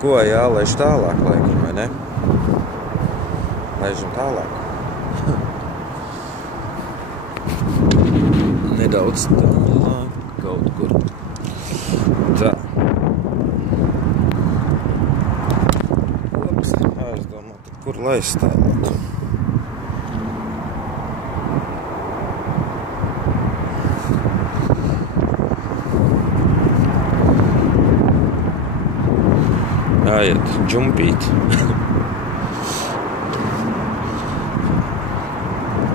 Ko jālaiž tālāk, laikam, vai ne? Laižam tālāk. Nedaudz tālāk, kaut kur. Tā. Labs, jāizdomā, tad kur laist tālāk. Jāiet džumpīt.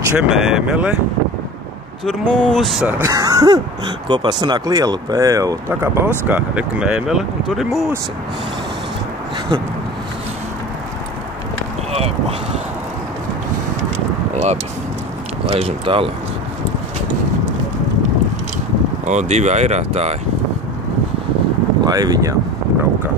Čemēmele, tur mūsa. Kopā sanāk lielu pēlu. Tā kā Bauskā, reka mēmele, un tur ir mūsa. Labi, laižam tālāk. O, divi airātāji. Laiviņā braukā.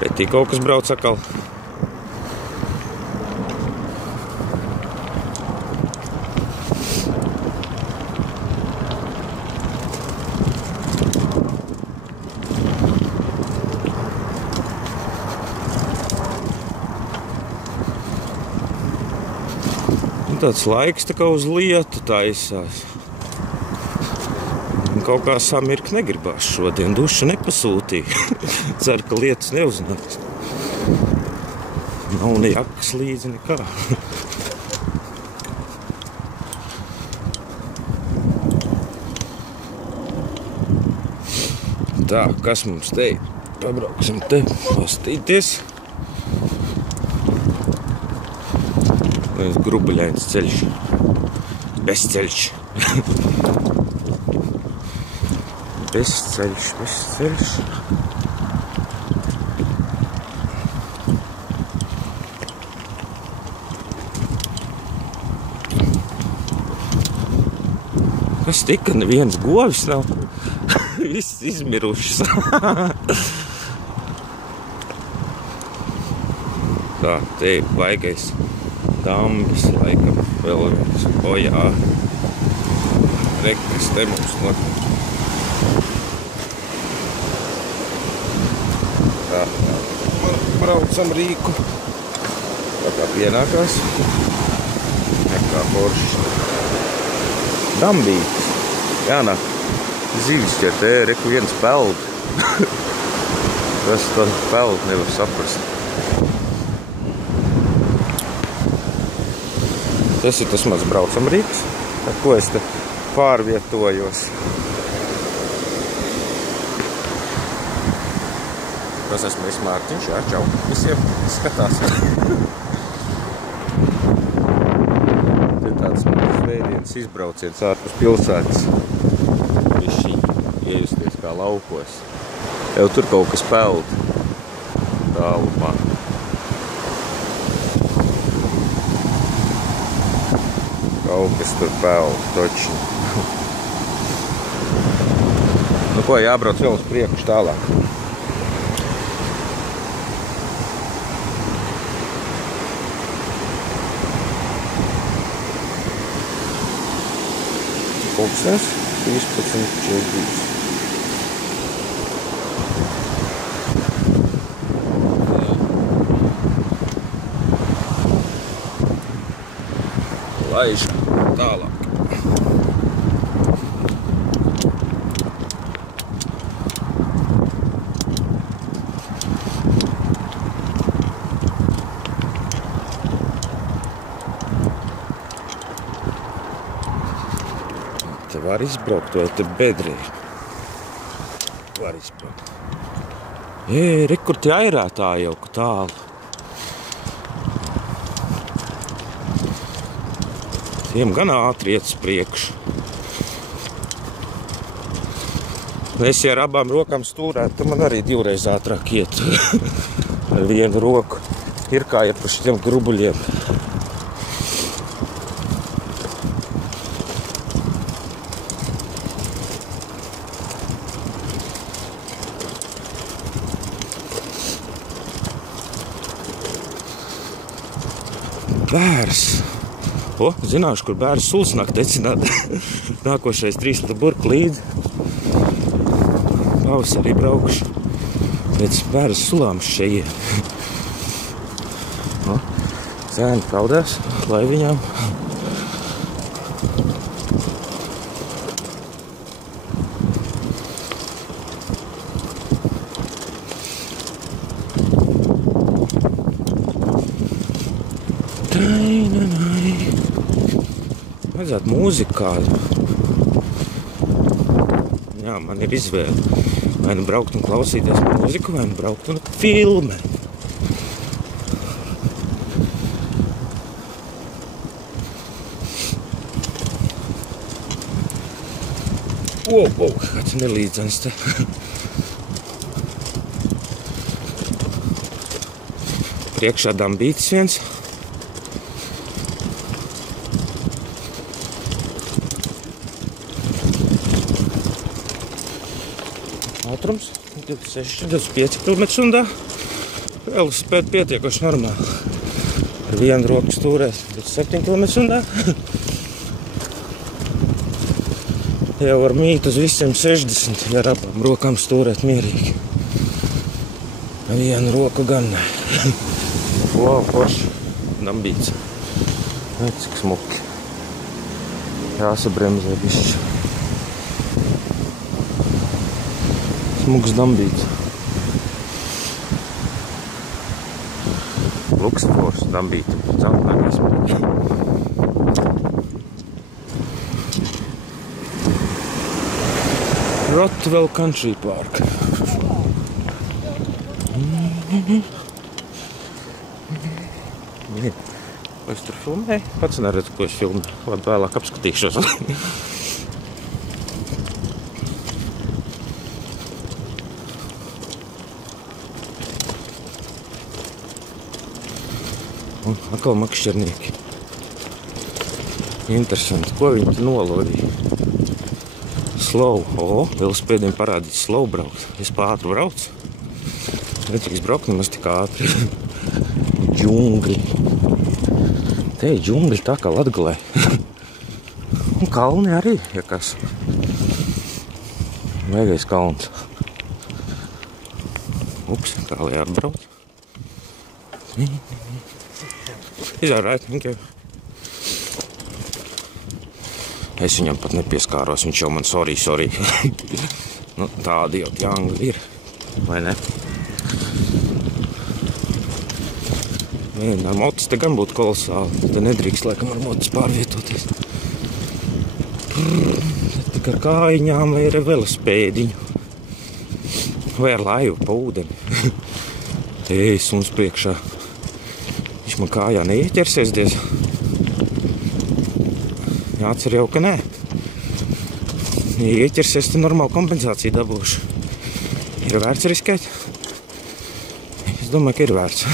Pretī kaut kas brauc atkal. Tāds laiks tā kā uz lietu taisās. Kaut kā samirkt negribās šodien. Dušu nepasūtīja. Ceru, ka lietas neuznāks. Nav ne jakas līdzi nekā. Tā, kas mums te? Pabrauksim te, pastīties. Grubuļains ceļš. Bezceļš. Bezceļš. Kas tika? Neviens govis nav. Viss izmirušas. Tā, te ir baigais dambis, laikam, vēl viens. O, jā. Rekas te mums notiek. Tā, braucam rīku. Tā kā pienākās. Nekā foršs. Dambītis. Jānāk. Zīvis ķert, reku viens peld. Kas tad peld, nevar saprast. Tas ir tas mans braucam rīks, ar ko es te pārvietojos. Tas esmu es Mārtiņš, jā, čau. Visiem skatās. Te tāds svētdienas izbrauciens ārpus pilsētas. Višķi iejusties kā laukos. Jau tur kaut kas peld tālumā. Kaut kas tur peld, toči. Nu ko, jābrauc vēl uz priekšu tālāk. Pulkstens 13:42. Laiž tālāk. Te var izbraukt, vai te bedrī? Var izbraukt. Re, kur tie airētāji jau tālu. Tiem gan ātri iet uz priekšu. Es, ja ar abām rokām stūrētu, tad man arī divreiz ātrāk iet ar vienu roku. ir kā ja par šitiem grubuļiem. Bērs. O, zināšu, kur bērs sulas nāk tecināt. Nākošais 3 burku līdzi. Pavasarī braukšu pēc bēras sulām šeit. O, zēni peldās laiviņām. Vajadzētu mūziku kādu. Jā, man ir izvēle. Vai nu braukt un klausīties mūziku, vai nu braukt un filmē. Wow, kāds nelīdzens te. Priekšā dambītis viens. Ātrums 26-25 km/h. Velospēda pietiekoši normāli. Ar vienu roku stūrēs 27 km/h. Jau var mīt uz visiem 60, ja ar abām rokām stūrēt mierīgi. Ar vienu roku gan ne. Wow, forši. Dambīts. Cik smuki. Jāsabremzē bišķi. Smuks dambīts. Luksfors dambīti. Celtnākais. Rottwell Country Park. Ko es tur filmēju? Pats neredzu, ko es filmēju. Labi, vēlāk apskatīšos. Un atkal makšķernieki. Interesanti, ko viņi te nolodīja. Slow. O, velospēdiem parādīts slow braukt. Es pa ātru braucu. Redz, cik es brauku nemaz tik ātri. Džungļi. Te ir džungļi tā kā Latgalē. Un kalni arī, ja kas. Vajagais kalns. Ups, tālāk jābrauc. Is that right? Thank you. Es viņam pat nepieskāros, viņš jau man sorry. Nu, tādi jau jāngli ir, vai ne? Ar motis te gan būtu kolosāli, te nedrīkst laikam ar motis pārvietoties. Tik ar kājiņām vai ar velospēdiņu. Vai ar laivu pa ūdeni. Ej, suns priekšā. Viņš man kājā neieķersies diez. Jācer jau, ka nē. Ja ieķersies, tad normāli kompensāciju dabūšu. Ir vērts riskēt? Es domāju, ka ir vērts.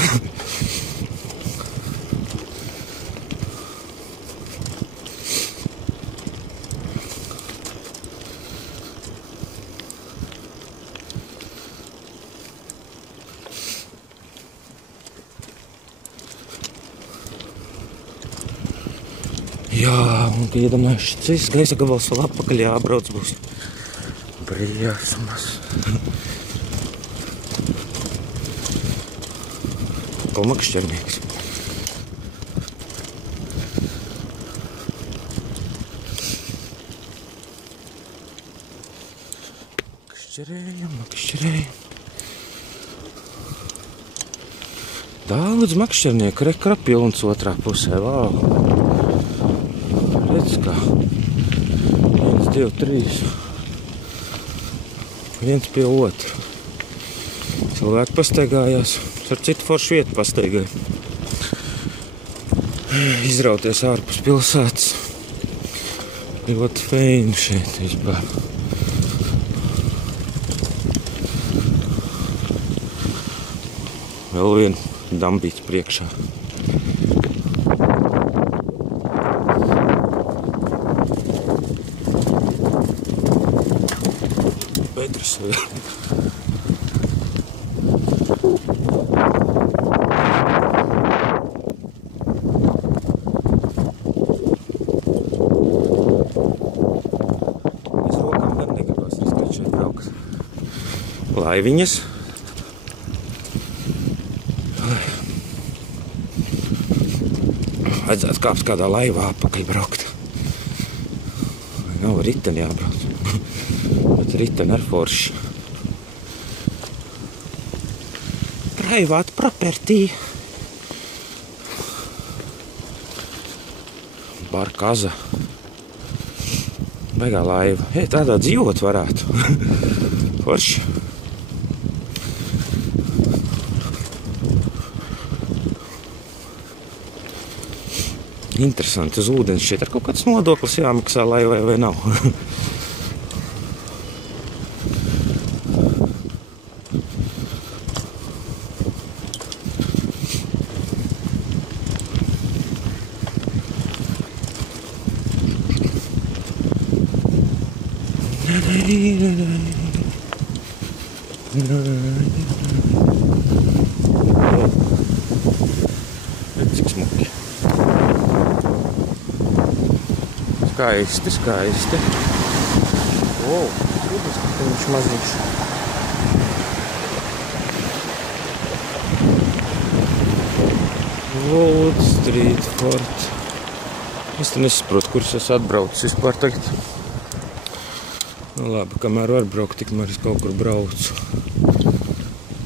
Jā, un ka iedomājuši šis gaisa gabals vēl atpakaļ jābrauc būs. Briesmas. Ko makšķernieks. Makšķerējam. Tā līdz makšķernieku rekra pilns otrā pusē, vau. Redz kā. 1, 2, 3. Viens pie otru. Cilvēki pastaigājās. Ar citu foršu vietu pastaigāja. Izrauties ārpus pilsētas. Ļoti feini šeit vispār. Vēl viena dambīts priekšā. Bedres vēl. Laiviņas. Vajadzētu kāpt kādā laivā apakaļ braukt. Nav riteni jābrauc. Bet riteni ar forši. Private property. Barkaza. Baigā laiva. Tādā dzīvot varētu. Forši. Interesanti, uz ūdens šeit ar kaut kāds nodoklis jāmaksā laivai vai nav. Cik smuki. Skaisti, skaisti. O, rūdens, ka viņš mazīgs. Wall Street Fort. Es te nesaprotu, kurš es atbraucu vispār tagad. Nu labi, kamēr var braukt, tikmēr es kaut kur braucu.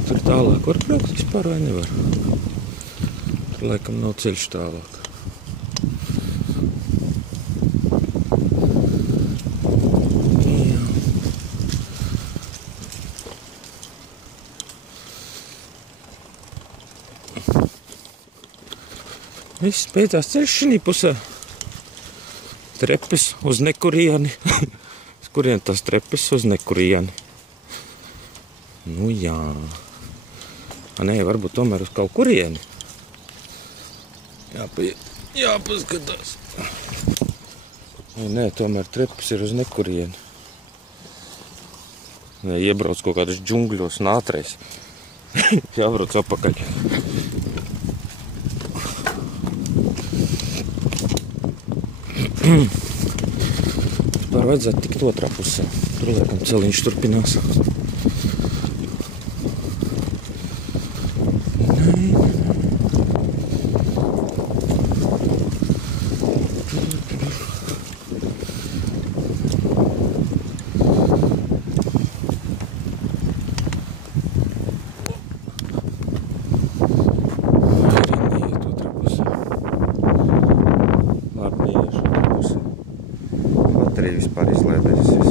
Tur tālāk var braukt vispār vai nevar? Tur laikam nav ceļš tālāk. Viss beidzās ceļš šī pusē. Trepes uz nekurieni. Uz kurien tās trepes uz nekurieni. Nu jā. Nē, varbūt tomēr uz kaut kurieni. Jāpaskatās. Nē, tomēr trepes ir uz nekurieni. Nē, iebrauc kaut kādas džungļos un ātrais. Jābrauc apakaļ. Vispār vajadzētu tikt otrā pusē. Tur laikam celiņš turpinās. Vispār izlēdēsies.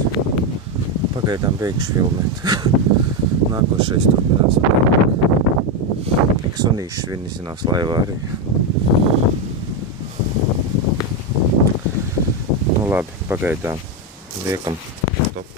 Pagaidām beigšu filmēt. Nākošais turpinās. Tik sunīšs vinizinās laivā arī. Nu labi, pagaidām liekam stop.